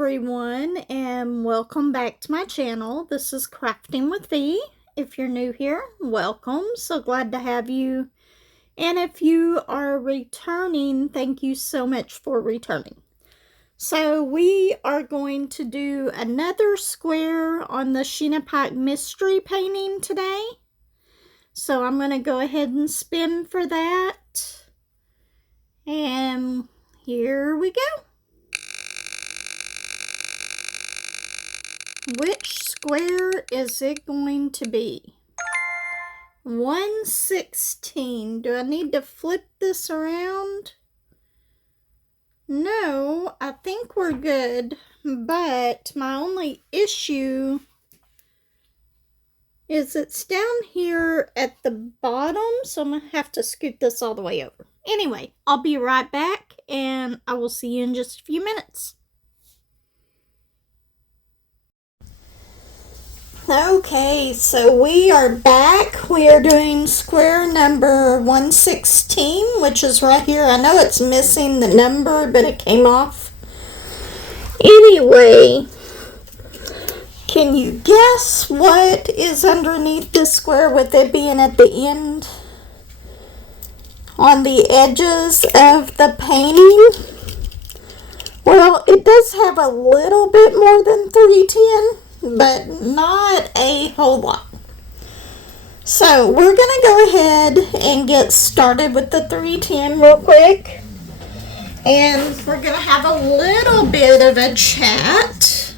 everyone, and welcome back to my channel. This is Crafting with V. If you're new here, welcome. So glad to have you. And if you are returning, thank you so much for returning. So we are going to do another square on the Sheena Pike mystery painting today. So I'm going to go ahead and spin for that. And here we go. Which square is it going to be? 116. Do I need to flip this around? No, I think we're good. But my only issue is it's down here at the bottom, so I'm going to have to scoot this all the way over. Anyway, I'll be right back, and I will see you in just a few minutes. Okay, so we are back. We are doing square number 116, which is right here. I know it's missing the number, but it came off. Anyway, can you guess what is underneath this square with it being at the end? On the edges of the painting? Well, it does have a little bit more than 310. But not a whole lot. So we're going to go ahead and get started with the 310 real quick. And we're going to have a little bit of a chat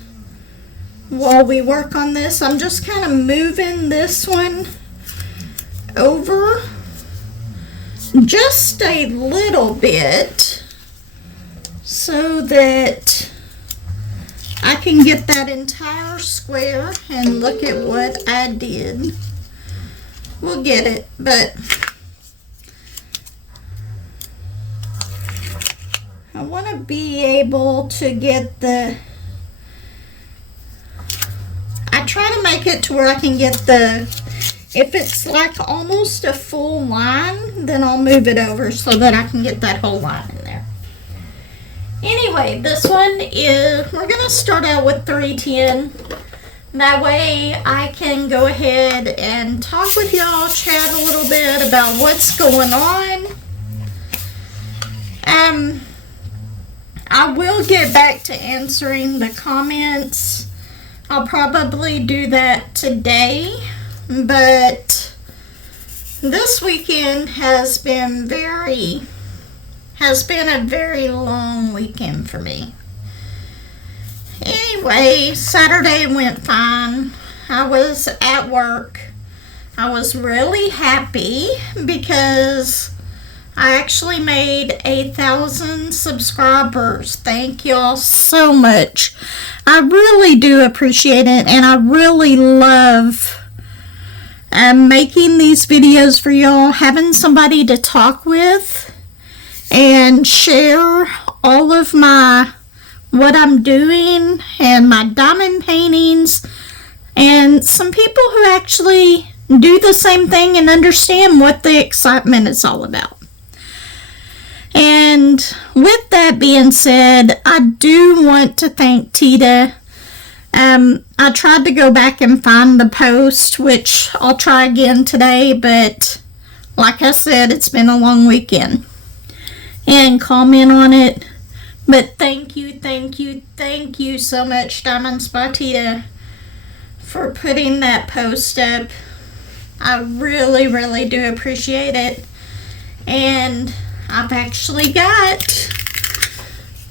while we work on this. I'm just kind of moving this one over just a little bit so that I can get that entire square, and look at what I did. We'll get it, but I want to be able to get I try to make it to where I can get if it's like almost a full line, then I'll move it over so that I can get that whole line in there. Anyway, this one is, we're going to start out with 310. That way I can go ahead and talk with y'all, chat a little bit about what's going on. I will get back to answering the comments. I'll probably do that today, but this weekend has been a very long weekend for me. Anyway, Saturday went fine. I was at work. I was really happy because I actually made 1,000 subscribers. Thank y'all so much. I really do appreciate it, and I really love making these videos for y'all, having somebody to talk with and share all of what I'm doing and my diamond paintings, and some people who actually do the same thing and understand what the excitement is all about. And with that being said, I do want to thank Tita. I tried to go back and find the post, which I'll try again today, but like I said, it's been a long weekend, and comment on it. But thank you so much, Diamonds by Tita, for putting that post up. I really do appreciate it. And I've actually got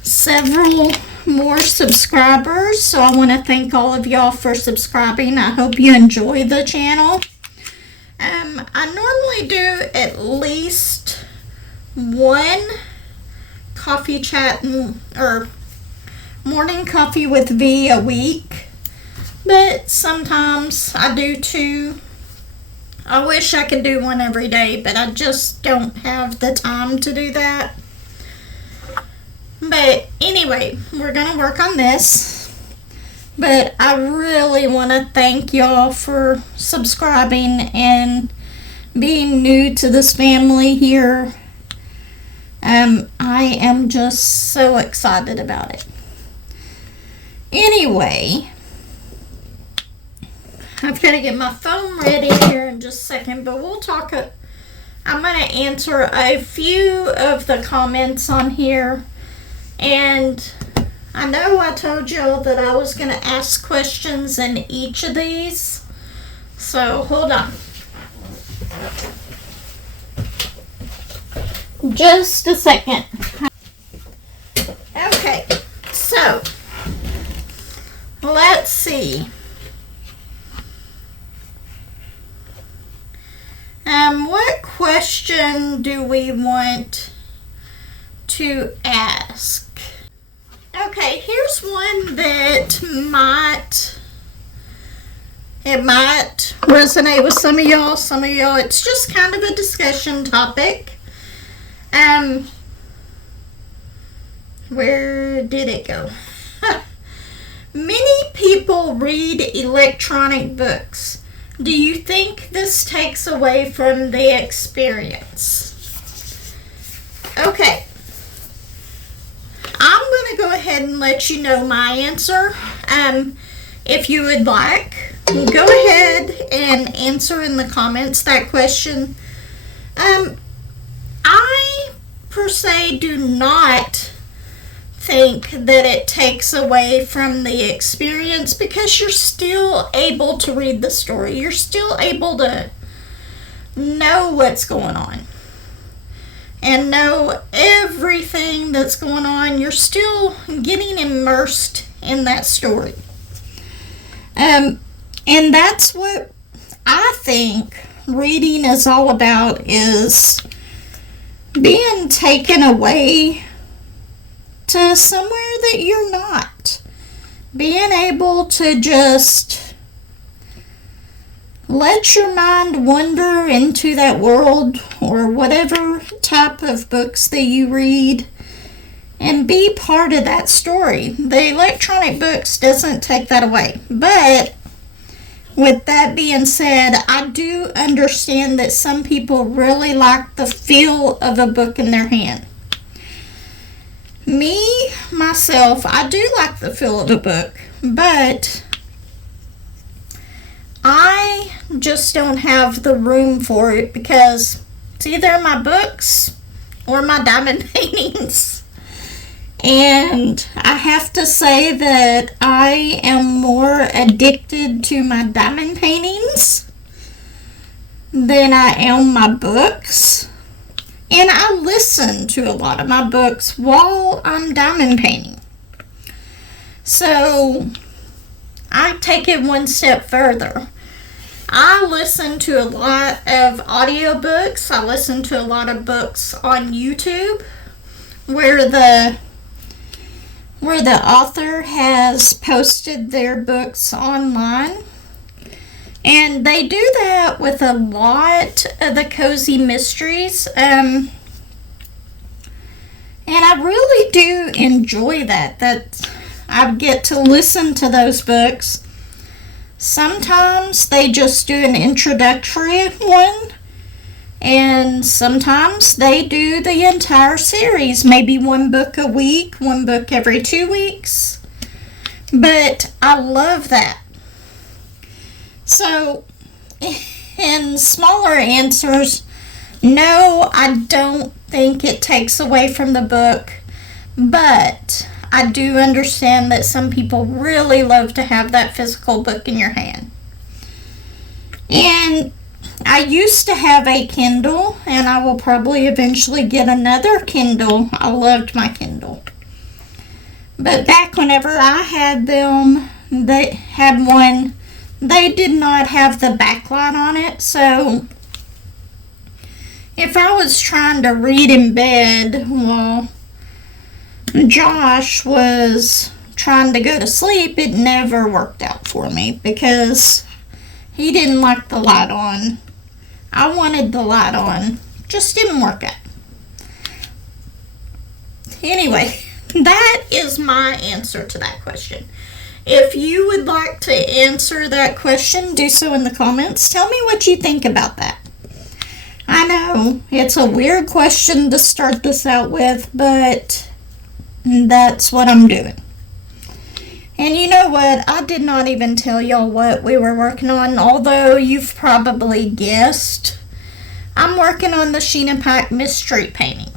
several more subscribers, so I want to thank all of y'all for subscribing. I hope you enjoy the channel. I normally do at least one coffee chat or morning coffee with V a week, but sometimes I do two. I wish I could do one every day, but I just don't have the time to do that. But anyway, we're gonna work on this. But I really want to thank y'all for subscribing and being new to this family here. I am just so excited about it. Anyway, I've got to get my phone ready here in just a second, but we'll talk. I'm going to answer a few of the comments on here, and I know I told y'all that I was going to ask questions in each of these, so hold on. Just a second. Okay, so let's see. What question do we want to ask? Okay, here's one that might resonate with some of y'all. Some of y'all, it's just kind of a discussion topic. Where did it go? Many people read electronic books. Do you think this takes away from the experience? Okay. I'm going to go ahead and let you know my answer. If you would like, go ahead and answer in the comments that question. I, per se, do not think that it takes away from the experience because you're still able to read the story. You're still able to know what's going on and know everything that's going on. You're still getting immersed in that story. And that's what I think reading is all about, is being taken away to somewhere that you're not. Being able to just let your mind wander into that world or whatever type of books that you read and be part of that story. The electronic books doesn't take that away. But with that being said, I do understand that some people really like the feel of a book in their hand. Me, myself, I do like the feel of a book, but I just don't have the room for it because it's either my books or my diamond paintings. And I have to say that I am more addicted to my diamond paintings than I am my books. And I listen to a lot of my books while I'm diamond painting. So I take it one step further. I listen to a lot of audiobooks. I listen to a lot of books on YouTube where the author has posted their books online. And they do that with a lot of the cozy mysteries. And I really do enjoy that I get to listen to those books. Sometimes they just do an introductory one. And sometimes they do the entire series. Maybe one book a week, one book every 2 weeks. But I love that. So, in smaller answers, no, I don't think it takes away from the book, but I do understand that some people really love to have that physical book in your hand. And I used to have a Kindle, and I will probably eventually get another Kindle. I loved my Kindle. But back whenever I had them, they had one. They did not have the backlight on it, so if I was trying to read in bed while Josh was trying to go to sleep, it never worked out for me because he didn't like the light on. I wanted the light on. Just didn't work out. Anyway, that is my answer to that question. If you would like to answer that question, do so in the comments. Tell me what you think about that. I know it's a weird question to start this out with, but that's what I'm doing. And you know what? I did not even tell y'all what we were working on, although you've probably guessed. I'm working on the Sheena Pike mystery painting.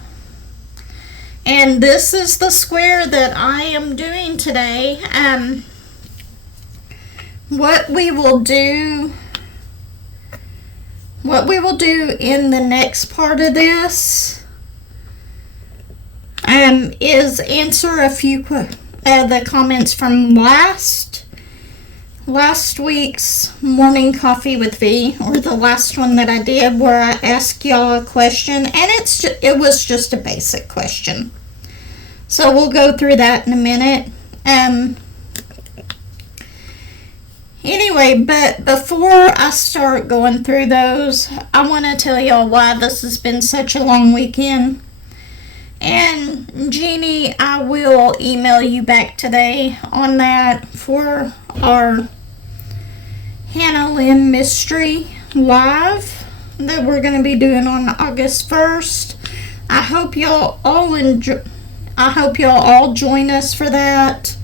And this is the square that I am doing today. What we will do in the next part of this is answer a few the comments from last week's morning coffee with V, or the last one that I did, where I asked y'all a question, and it was just a basic question. So we'll go through that in a minute. Anyway, but before I start going through those, I want to tell y'all why this has been such a long weekend. And Jeannie, I will email you back today on that for our Hannah Lynn Mystery Live that we're going to be doing on August 1st. I hope y'all all join us for that.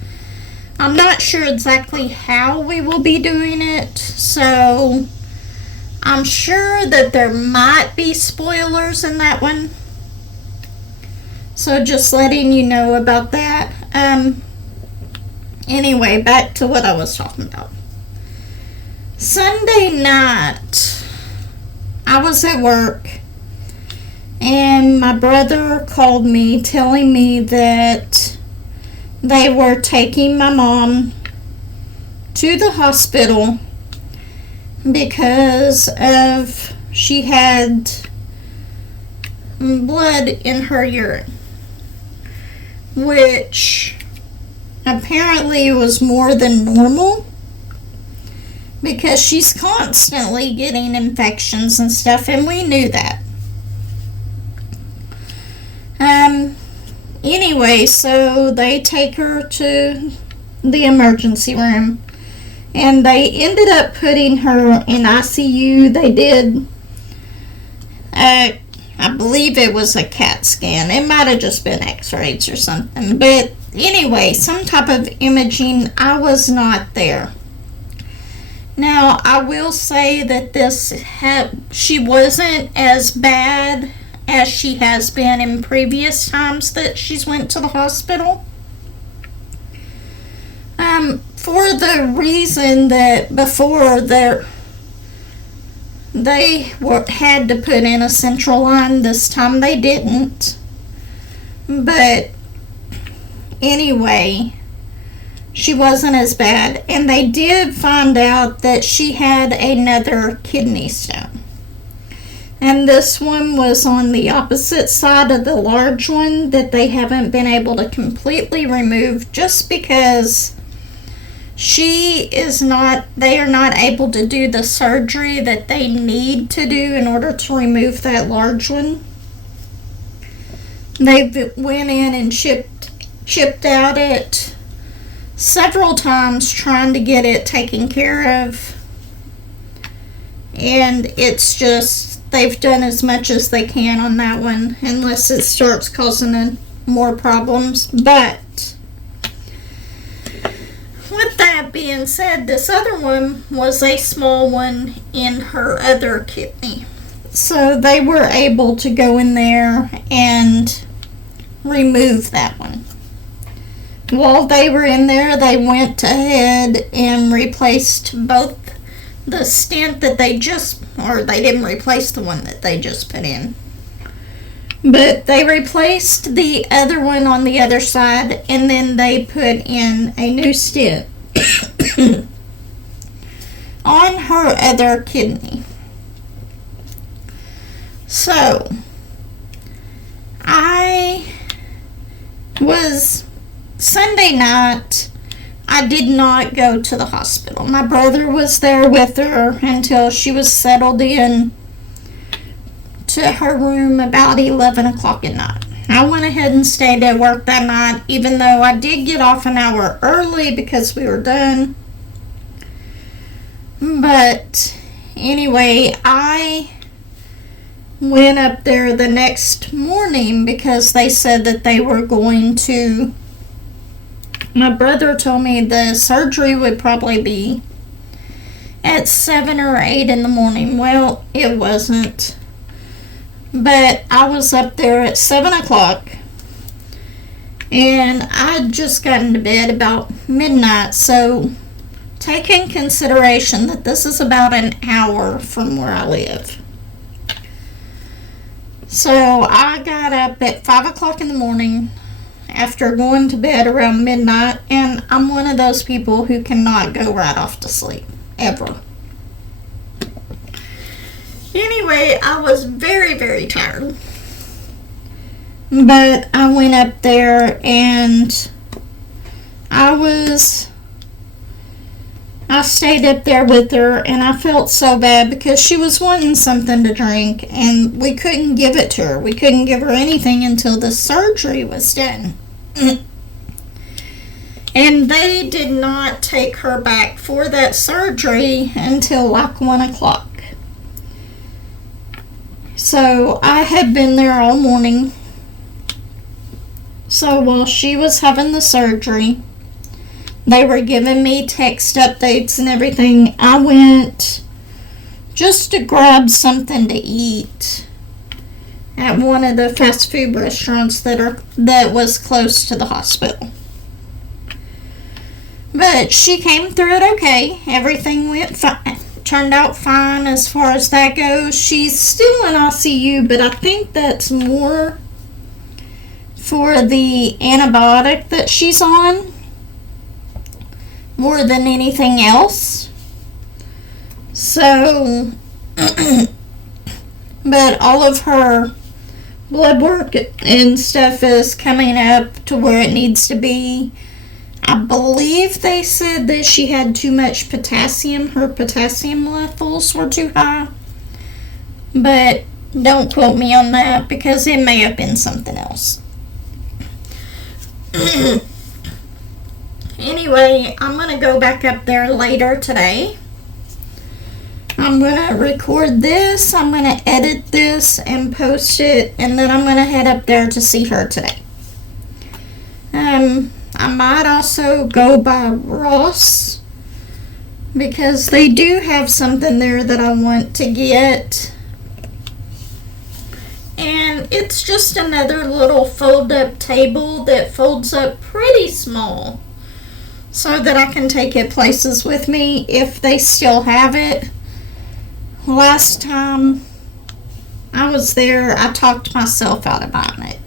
I'm not sure exactly how we will be doing it, so I'm sure that there might be spoilers in that one. So just letting you know about that. Anyway, back to what I was talking about. Sunday night, I was at work, and my brother called me telling me that they were taking my mom to the hospital because she had blood in her urine, which apparently was more than normal because she's constantly getting infections and stuff, and we knew that. Anyway, so they take her to the emergency room, and they ended up putting her in ICU. They did, I believe it was a CAT scan. It might have just been x-rays or something. But anyway, some type of imaging. I was not there. Now, I will say that she wasn't as bad as she has been in previous times that she's went to the hospital. For the reason that before they had to put in a central line, this time they didn't. But anyway, she wasn't as bad, and they did find out that she had another kidney stone. And this one was on the opposite side of the large one that they haven't been able to completely remove, just because they are not able to do the surgery that they need to do in order to remove that large one. They went in and chipped out it several times trying to get it taken care of. And it's just, they've done as much as they can on that one, unless it starts causing more problems. But with that being said, this other one was a small one in her other kidney. So they were able to go in there and remove that one. While they were in there, they went ahead and replaced both the stent that they didn't replace the one that they just put in, but they replaced the other one on the other side, and then they put in a new stent on her other kidney. So Sunday night, I did not go to the hospital. My brother was there with her until she was settled in to her room about 11 o'clock at night. I went ahead and stayed at work that night, even though I did get off an hour early because we were done. But anyway, I went up there the next morning because they said that they were going to My brother told me the surgery would probably be at 7 or 8 in the morning. Well, it wasn't. But I was up there at 7 o'clock. And I'd just gotten to bed about midnight. So take in consideration that this is about an hour from where I live. So I got up at 5 o'clock in the morning after going to bed around midnight, and I'm one of those people who cannot go right off to sleep, ever. Anyway, I was very, very tired. But I went up there and I stayed up there with her, and I felt so bad because she was wanting something to drink, and we couldn't give it to her. We couldn't give her anything until the surgery was done. And they did not take her back for that surgery until like 1 o'clock. So I had been there all morning. So while she was having the surgery, they were giving me text updates and everything. I went just to grab something to eat at one of the fast food restaurants that was close to the hospital. But she came through it okay. Everything went fine. Turned out fine as far as that goes. She's still in ICU, but I think that's more for the antibiotic that she's on more than anything else. So, but all of her blood work and stuff is coming up to where it needs to be. I believe they said that she had too much potassium. Her potassium levels were too high. But don't quote me on that because it may have been something else. Anyway, I'm going to go back up there later today. I'm going to record this. I'm going to edit this and post it. And then I'm going to head up there to see her today. I might also go by Ross because they do have something there that I want to get. And it's just another little fold-up table that folds up pretty small so that I can take it places with me if they still have it. Last time I was there, I talked myself out of buying it.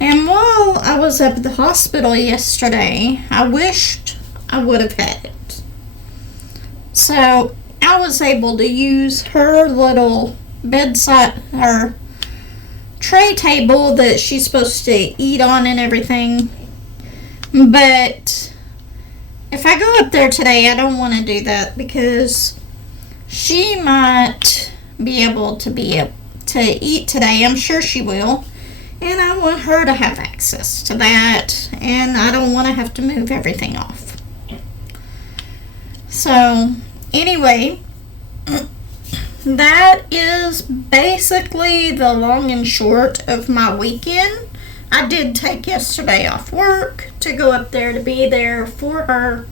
And while I was up at the hospital yesterday, I wished I would have had it. So I was able to use her little bedside, her tray table that she's supposed to eat on and everything. But if I go up there today, I don't want to do that because she might be able to eat today. I'm sure she will. And I want her to have access to that. And I don't want to have to move everything off. So, anyway, that is basically the long and short of my weekend. I did take yesterday off work to go up there to be there for her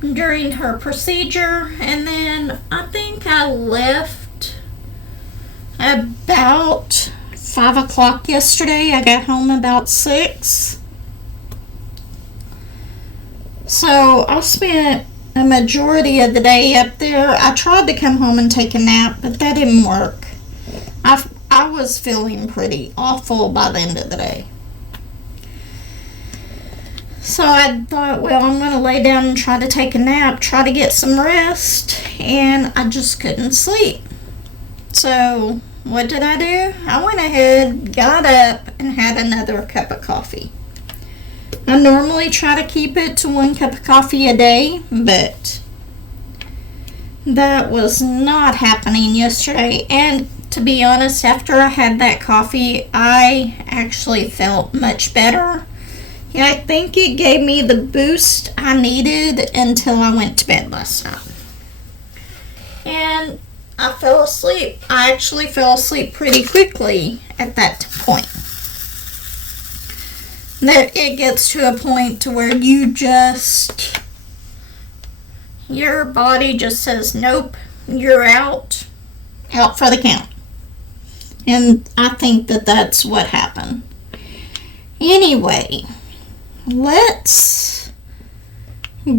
during her procedure. And then I think I left about 5 o'clock yesterday. I got home about 6. So I spent a majority of the day up there. I tried to come home and take a nap, but that didn't work. I was feeling pretty awful by the end of the day. So I thought, well, I'm going to lay down and try to take a nap, try to get some rest, and I just couldn't sleep. So what did I do? I went ahead, got up, and had another cup of coffee. I normally try to keep it to 1 cup of coffee a day, but that was not happening yesterday. And to be honest, after I had that coffee, I actually felt much better. Yeah, I think it gave me the boost I needed until I went to bed last night. And I fell asleep. I actually fell asleep pretty quickly at that point. that it gets to a point to where your body just says, nope, you're out for the count. And I think that that's what happened. Anyway, let's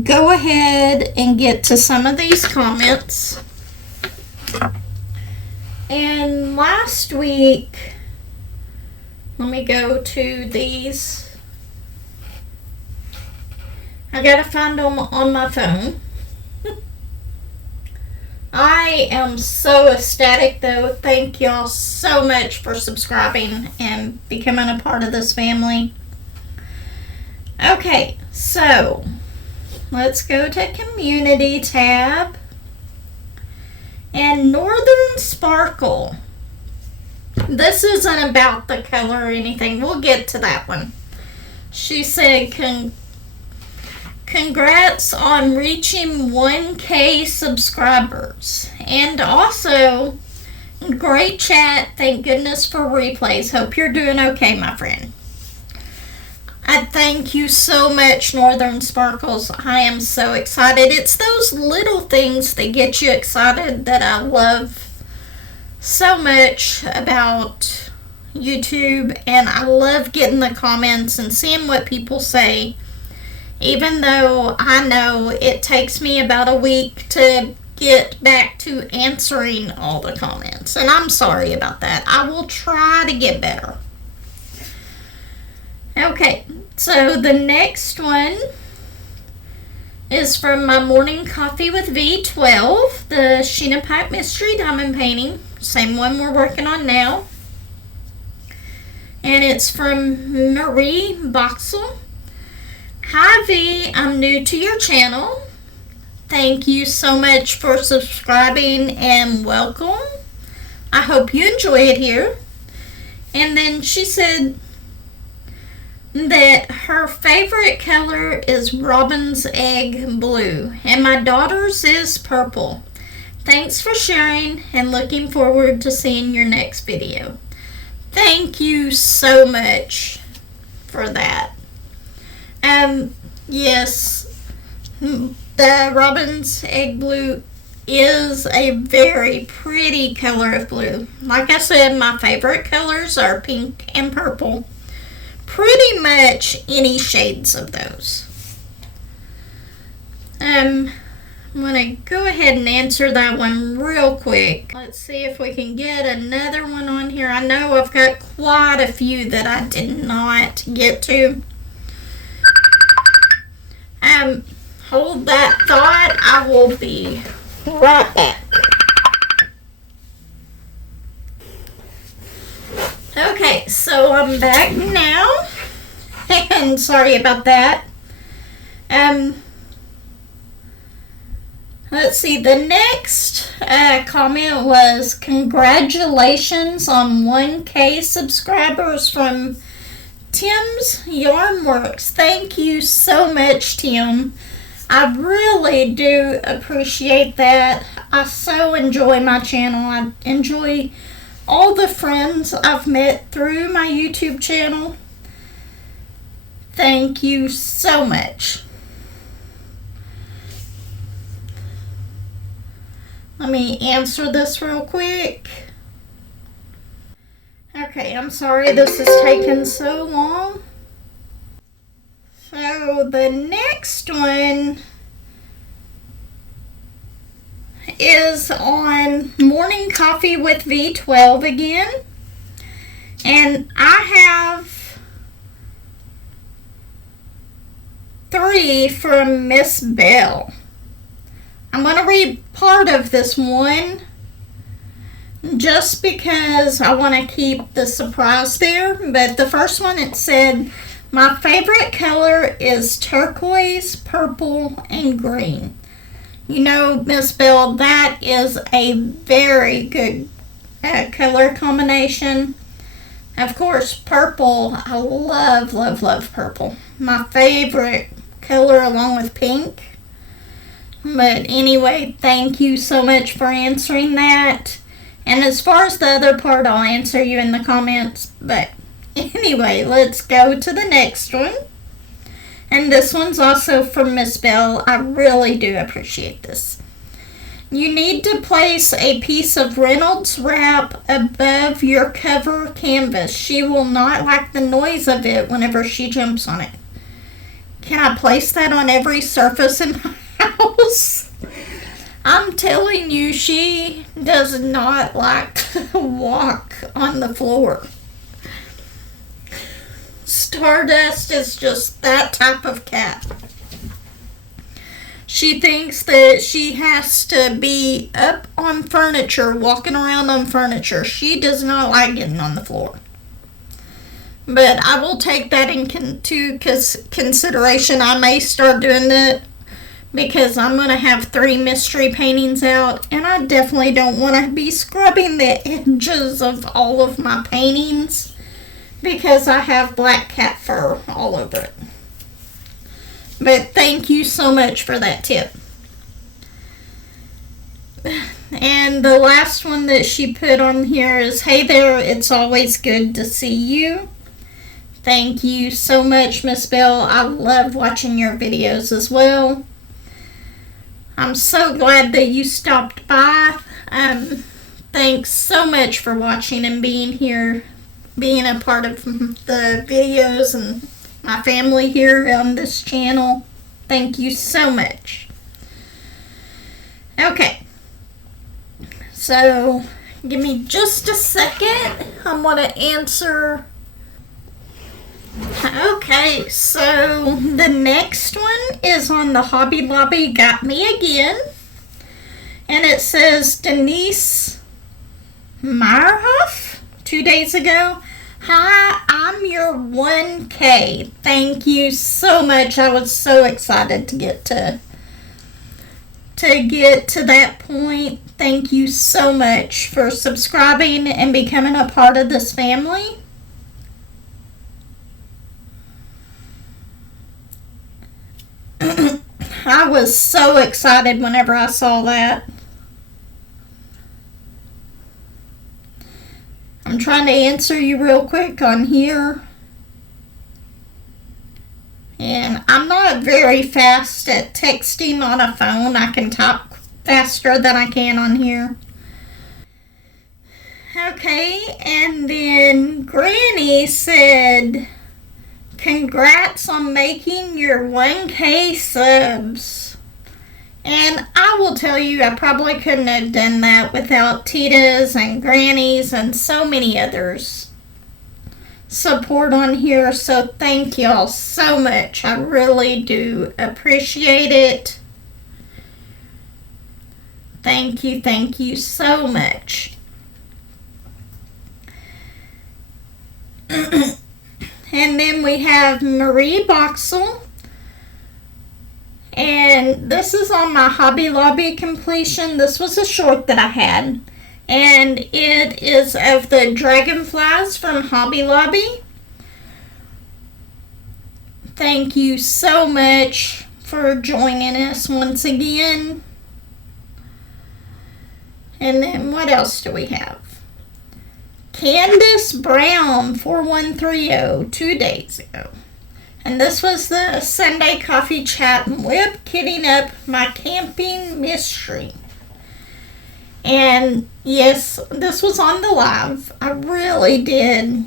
go ahead and get to some of these comments. And last week, let me go to these. I gotta find them on my phone. I am so ecstatic though. Thank y'all so much for subscribing and becoming a part of this family. Okay, so let's go to Community tab. And Northern Sparkle. This isn't about the color or anything. We'll get to that one. She said, congrats on reaching 1K subscribers. And also, great chat. Thank goodness for replays. Hope you're doing okay, my friend. I thank you so much, Northern Sparkles. I am so excited. It's those little things that get you excited that I love so much about YouTube. And I love getting the comments and seeing what people say. Even though I know it takes me about a week to get back to answering all the comments. And I'm sorry about that. I will try to get better. Okay, so the next one is from my morning coffee with V12, the Sheena Pike Mystery Diamond Painting. Same one we're working on now. And it's from Marie Boxel. Hi V, I'm new to your channel. Thank you so much for subscribing and welcome. I hope you enjoy it here. And then she said that her favorite color is Robin's Egg Blue and my daughter's is purple. Thanks for sharing and looking forward to seeing your next video. Thank you so much for that. Yes, the Robin's Egg Blue is a very pretty color of blue. Like I said, my favorite colors are pink and purple. Pretty much any shades of those. I'm going to go ahead and answer that one real quick. Let's see if we can get another one on here. I know I've got quite a few that I did not get to. Hold that thought. I will be right back. Okay, so I'm back now. And sorry about that. Let's see, the next comment was congratulations on 1K subscribers from Tim's Yarnworks. Thank you so much, Tim. I really do appreciate that. I so enjoy my channel. I enjoy all the friends I've met through my YouTube channel. Thank you so much. Let me answer this real quick. Okay, I'm sorry this is taking so long. So the next one is on Morning Coffee with V12 again. And I have 3 from Miss Bell. I'm going to read part of this one just because I want to keep the surprise there. But the first one, it said, my favorite color is turquoise, purple, and green. You know, Miss Bell, that is a very good color combination. Of course, purple, I love, love, love purple. My favorite color along with pink. But anyway, thank you so much for answering that. And as far as the other part, I'll answer you in the comments. But Anyway, let's go to the next one. And this one's also from Miss Bell. I really do appreciate this. You need to place a piece of Reynolds wrap above your cover canvas. She will not like the noise of it whenever she jumps on it. Can I place that on every surface in my house? I'm telling you, she does not like to walk on the floor. Stardust is just that type of cat. She thinks that she has to be up on furniture, walking around on furniture. She does not like getting on the floor. But I will take that into consideration. I may start doing that because I'm going to have 3 mystery paintings out. And I definitely don't want to be scrubbing the edges of all of my paintings because I have black cat fur all over it. But thank you so much for that tip. And the last one that she put on here is, hey there, it's always good to see you. Thank you so much, Miss Bell. I love watching your videos as well. I'm so glad that you stopped by. Thanks so much for watching and being here, being a part of the videos and my family here on this channel. Thank you so much. Okay, so give me just a second. I'm going to answer. Okay, so the next one is on the Hobby Lobby Got Me Again. And it says Denise Meyerhoff 2 days ago. Hi, I'm your 1K. Thank you so much. I was so excited to get to that point. Thank you so much for subscribing and becoming a part of this family. I was so excited whenever I saw that. I'm trying to answer you real quick on here. And I'm not very fast at texting on a phone. I can talk faster than I can on here. Okay, and then Granny said, congrats on making your 1K subs. And I will tell you, I probably couldn't have done that without Tita's and Granny's and so many others support on here. So thank y'all so much. I really do appreciate it. Thank you so much. And then we have Marie Boxel. And this is on my Hobby Lobby completion. This was a short that I had. And it is of the dragonflies from Hobby Lobby. Thank you so much for joining us once again. And then what else do we have? Candace Brown 4130 2 days ago. And this was the Sunday Coffee Chat and Whip, kidding up my camping mystery. And yes, this was on the live. I really did.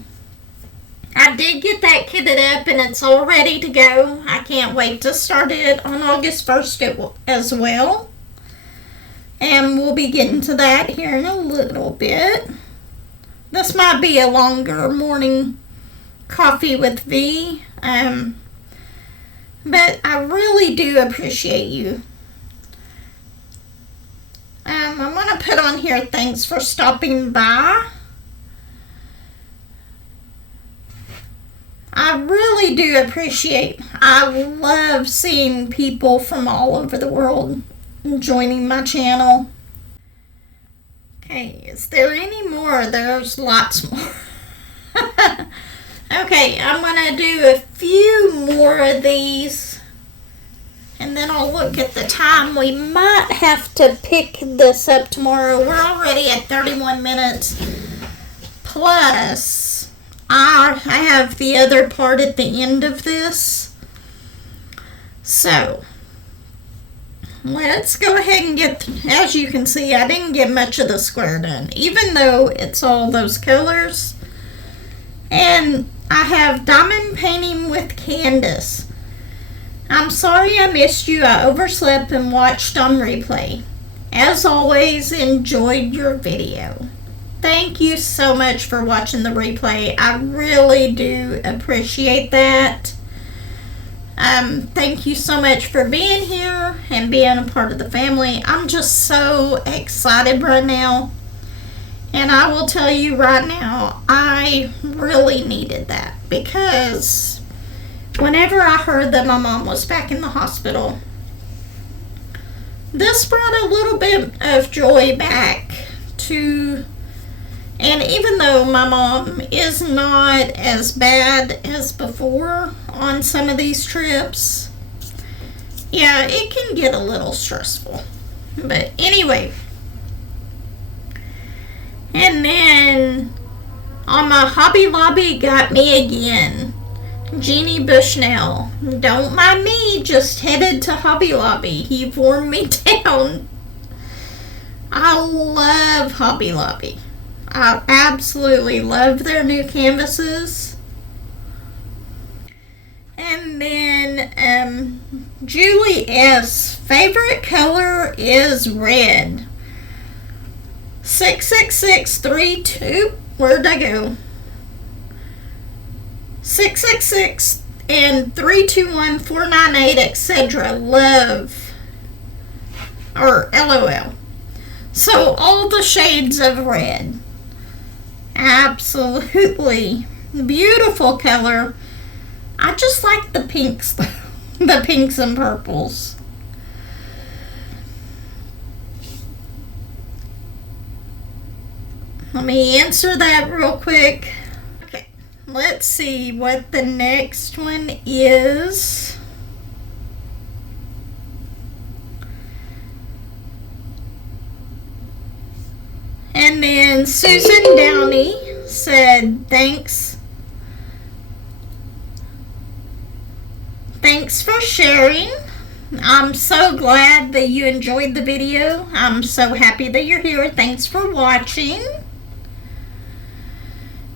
I did get that kitted up and it's all ready to go. I can't wait to start it on August 1st as well. And we'll be getting to that here in a little bit. This might be a longer morning coffee with V. But I really do appreciate you. I'm going to put on here thanks for stopping by. I really do appreciate. I love seeing people from all over the world joining my channel. Okay, is there any more? There's lots more. Okay, I'm going to do a few more of these, and then I'll look at the time. We might have to pick this up tomorrow. We're already at 31 minutes, plus I have the other part at the end of this. So, let's go ahead and get, as you can see, I didn't get much of the square done, even though it's all those colors. And I have diamond painting with Candace. I'm sorry I missed you. I overslept and watched on replay. As always, enjoyed your video. Thank you so much for watching the replay. I really do appreciate that. Thank you so much for being here and being a part of the family. I'm just so excited right now. And I will tell you right now, I really needed that, because whenever I heard that my mom was back in the hospital, this brought a little bit of joy back to, and even though my mom is not as bad as before on some of these trips, yeah, it can get a little stressful. But anyway, and then on my Hobby Lobby got me again. Jeannie Bushnell. Don't mind me, just headed to Hobby Lobby. He wore me down. I love Hobby Lobby. I absolutely love their new canvases. And then Julie S. Favorite color is red. 66632. Where'd I go? 666 and 321498, etc. Love. Or LOL. So all the shades of red. Absolutely beautiful color. I just like the pinks though. The pinks and purples. Let me answer that real quick. Okay, let's see what the next one is. And then Susan Downey said, Thanks for sharing. I'm so glad that you enjoyed the video. I'm so happy that you're here. Thanks for watching.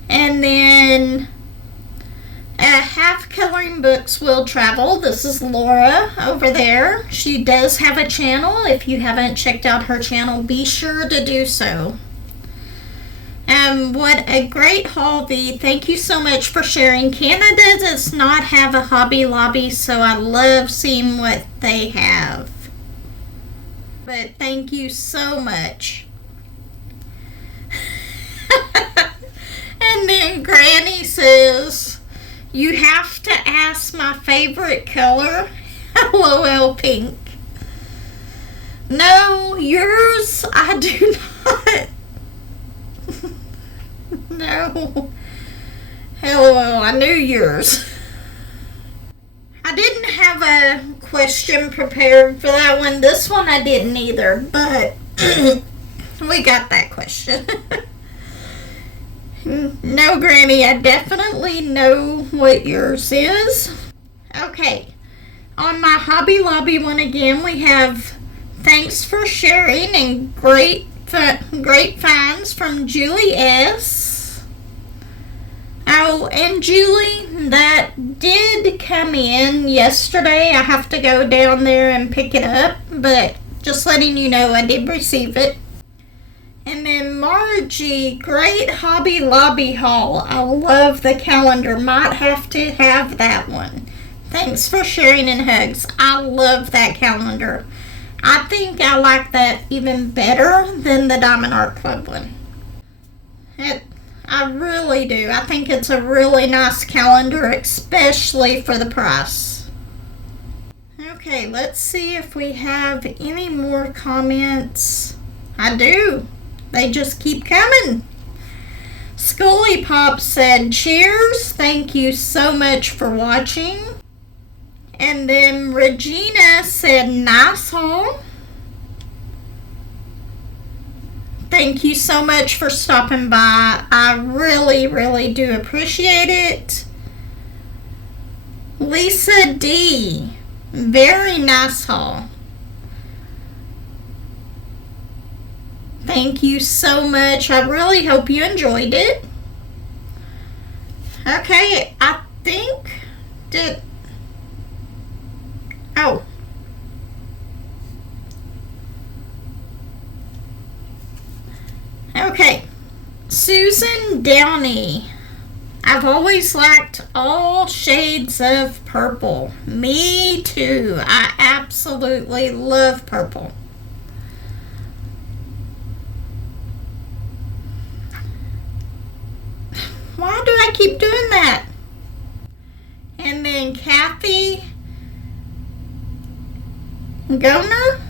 And then Half Coloring Books Will Travel. This is Laura over there. She does have a channel. If you haven't checked out her channel, be sure to do so. What a great hobby. Thank you so much for sharing. Canada does not have a Hobby Lobby, so I love seeing what they have. But thank you so much. And then Granny says, you have to ask my favorite color. LOL pink. No, yours I do not. No. LOL, I knew yours. I didn't have a question prepared for that one. This one I didn't either, but we got that question. No, Granny, I definitely know what yours is. Okay, on my Hobby Lobby one again, we have thanks for sharing and great finds from Julie S. Oh, and Julie, that did come in yesterday. I have to go down there and pick it up, but just letting you know I did receive it. And then Margie, great Hobby Lobby haul. I love the calendar. Might have to have that one. Thanks for sharing and hugs. I love that calendar. I think I like that even better than the Diamond Art Club one. I really do. I think it's a really nice calendar, especially for the price. Okay, let's see if we have any more comments. I do. They just keep coming. Scully Pop said, cheers. Thank you so much for watching. And then Regina said, nice haul. Thank you so much for stopping by. I really, really do appreciate it. Lisa D. Very nice haul. Thank you so much. I really hope you enjoyed it. Okay, I think oh. Okay. Susan Downey. I've always liked all shades of purple. Me too. I absolutely love purple. Why do I keep doing that? And then Kathy Goner.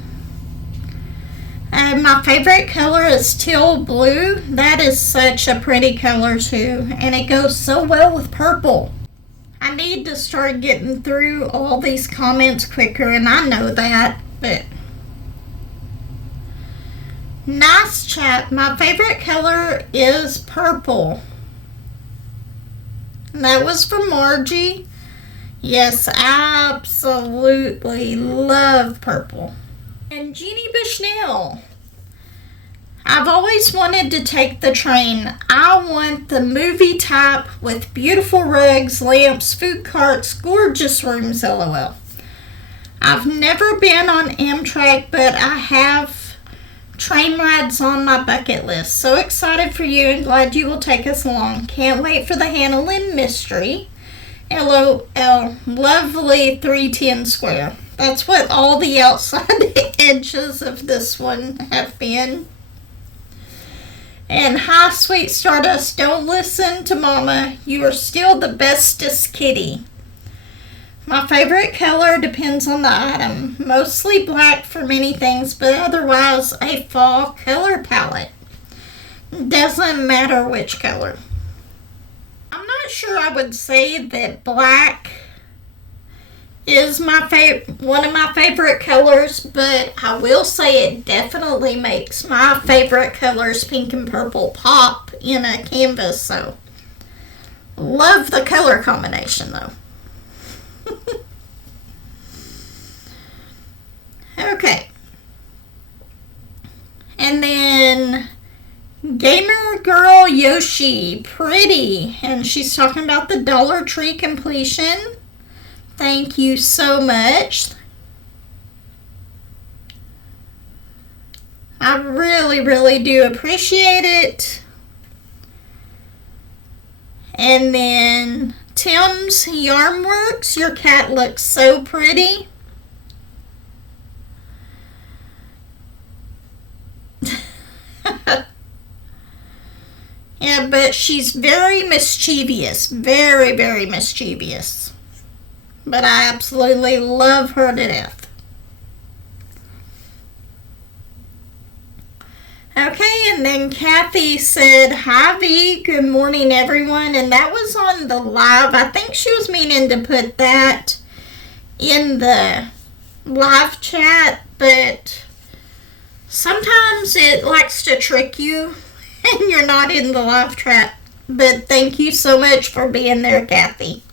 My favorite color is teal blue. That is such a pretty color too. And it goes so well with purple. I need to start getting through all these comments quicker, and I know that, but nice chat. My favorite color is purple. And that was from Margie. Yes, I absolutely love purple. And Jeannie Bushnell. I've always wanted to take the train. I want the movie type with beautiful rugs, lamps, food carts, gorgeous rooms, lol. I've never been on Amtrak, but I have train rides on my bucket list. So excited for you and glad you will take us along. Can't wait for the Hannah Lynn mystery. LOL. Lovely 310 square. That's what all the outside edges of this one have been. And hi, sweet Stardust. Don't listen to Mama. You are still the bestest kitty. My favorite color depends on the item. Mostly black for many things, but otherwise a fall color palette. Doesn't matter which color. I'm not sure I would say that black is one of my favorite colors, but I will say it definitely makes my favorite colors, pink and purple, pop in a canvas. So love the color combination though. Okay. And then Gamer Girl Yoshi, pretty. And she's talking about the Dollar Tree completion. Thank you so much. I really, really do appreciate it. And then Tim's Yarnworks, your cat looks so pretty. Yeah, but she's very mischievous. Very, very mischievous. But I absolutely love her to death. Okay, and then Kathy said, hi V, good morning everyone. And that was on the live. I think she was meaning to put that in the live chat, but sometimes it likes to trick you and you're not in the live chat. But thank you so much for being there, Kathy.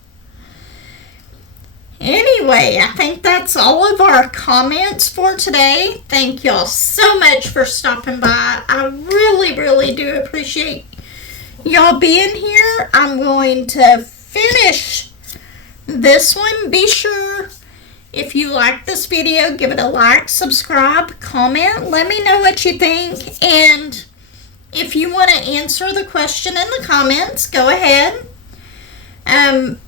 Anyway, I think that's all of our comments for today. Thank y'all so much for stopping by. I really, really do appreciate y'all being here. I'm going to finish this one. Be sure, if you like this video, give it a like, subscribe, comment. Let me know what you think. And if you want to answer the question in the comments, go ahead.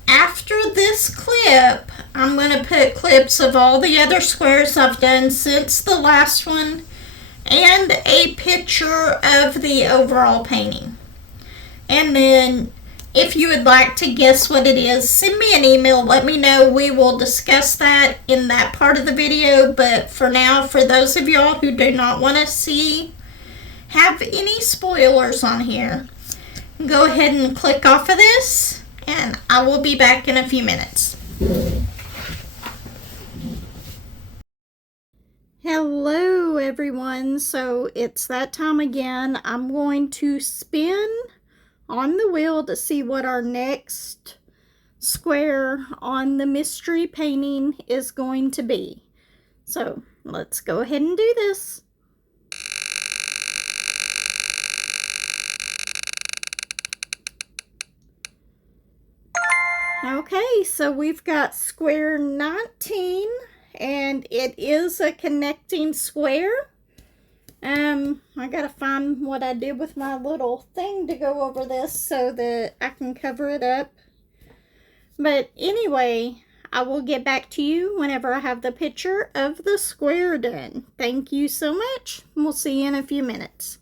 After this clip, I'm going to put clips of all the other squares I've done since the last one and a picture of the overall painting. And then if you would like to guess what it is, send me an email. Let me know. We will discuss that in that part of the video. But for now, for those of y'all who do not want to have any spoilers on here, go ahead and click off of this. And I will be back in a few minutes. Hello everyone. So it's that time again. I'm going to spin on the wheel to see what our next square on the mystery painting is going to be. So let's go ahead and do this. Okay, so we've got square 19, and it is a connecting square. I gotta find what I did with my little thing to go over this so that I can cover it up. But anyway, I will get back to you whenever I have the picture of the square done. Thank you so much. We'll see you in a few minutes.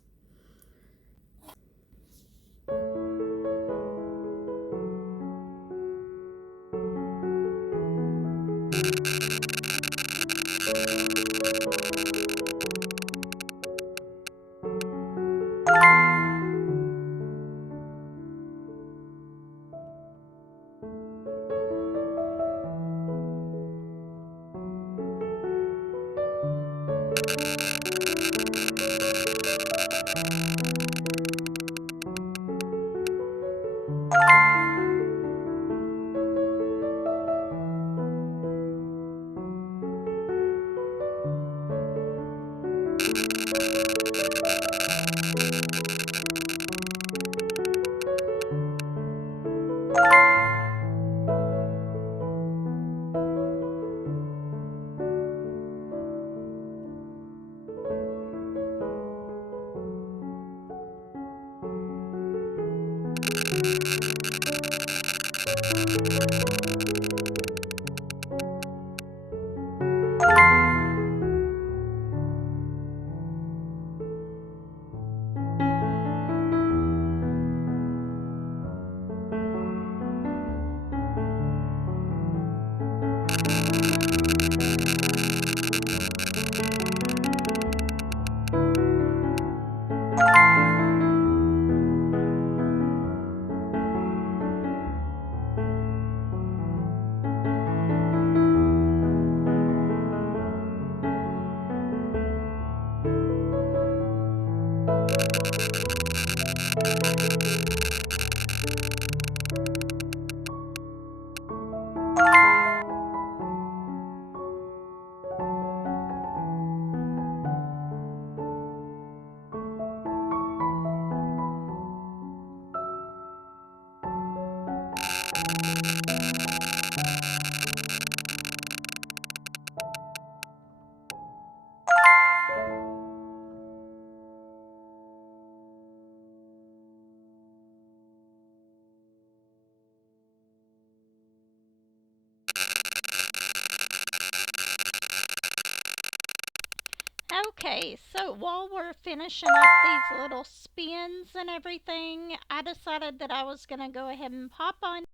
Okay, so while we're finishing up these little spins and everything, I decided that I was going to go ahead and pop on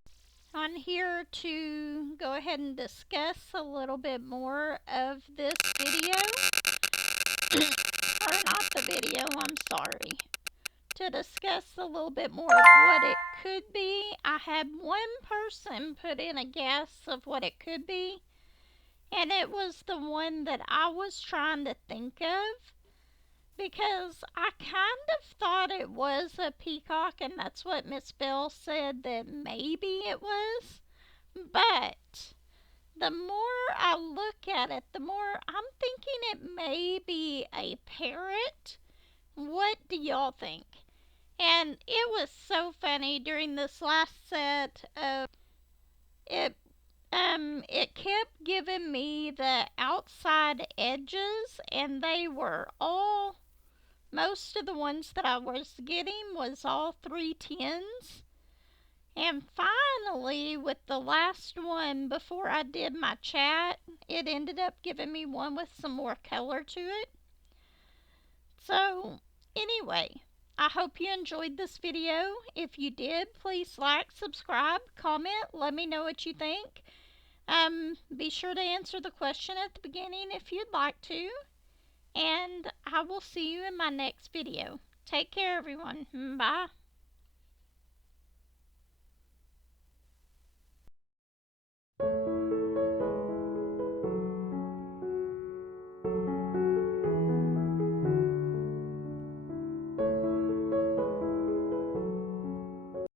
here to go ahead and discuss a little bit more of this video. Or not the video, I'm sorry. To discuss a little bit more of what it could be. I had one person put in a guess of what it could be, and it was the one that I was trying to think of, because I kind of thought it was a peacock, and that's what Miss Bell said that maybe it was. But the more I look at it, the more I'm thinking it may be a parrot. What do y'all think? And it was so funny during this last set of it. It kept giving me the outside edges, and they were all, most of the ones that I was getting was all 310s. And finally, with the last one before I did my chat, it ended up giving me one with some more color to it. So, anyway, I hope you enjoyed this video. If you did, please like, subscribe, comment, let me know what you think. Be sure to answer the question at the beginning if you'd like to. And I will see you in my next video. Take care, everyone. Bye.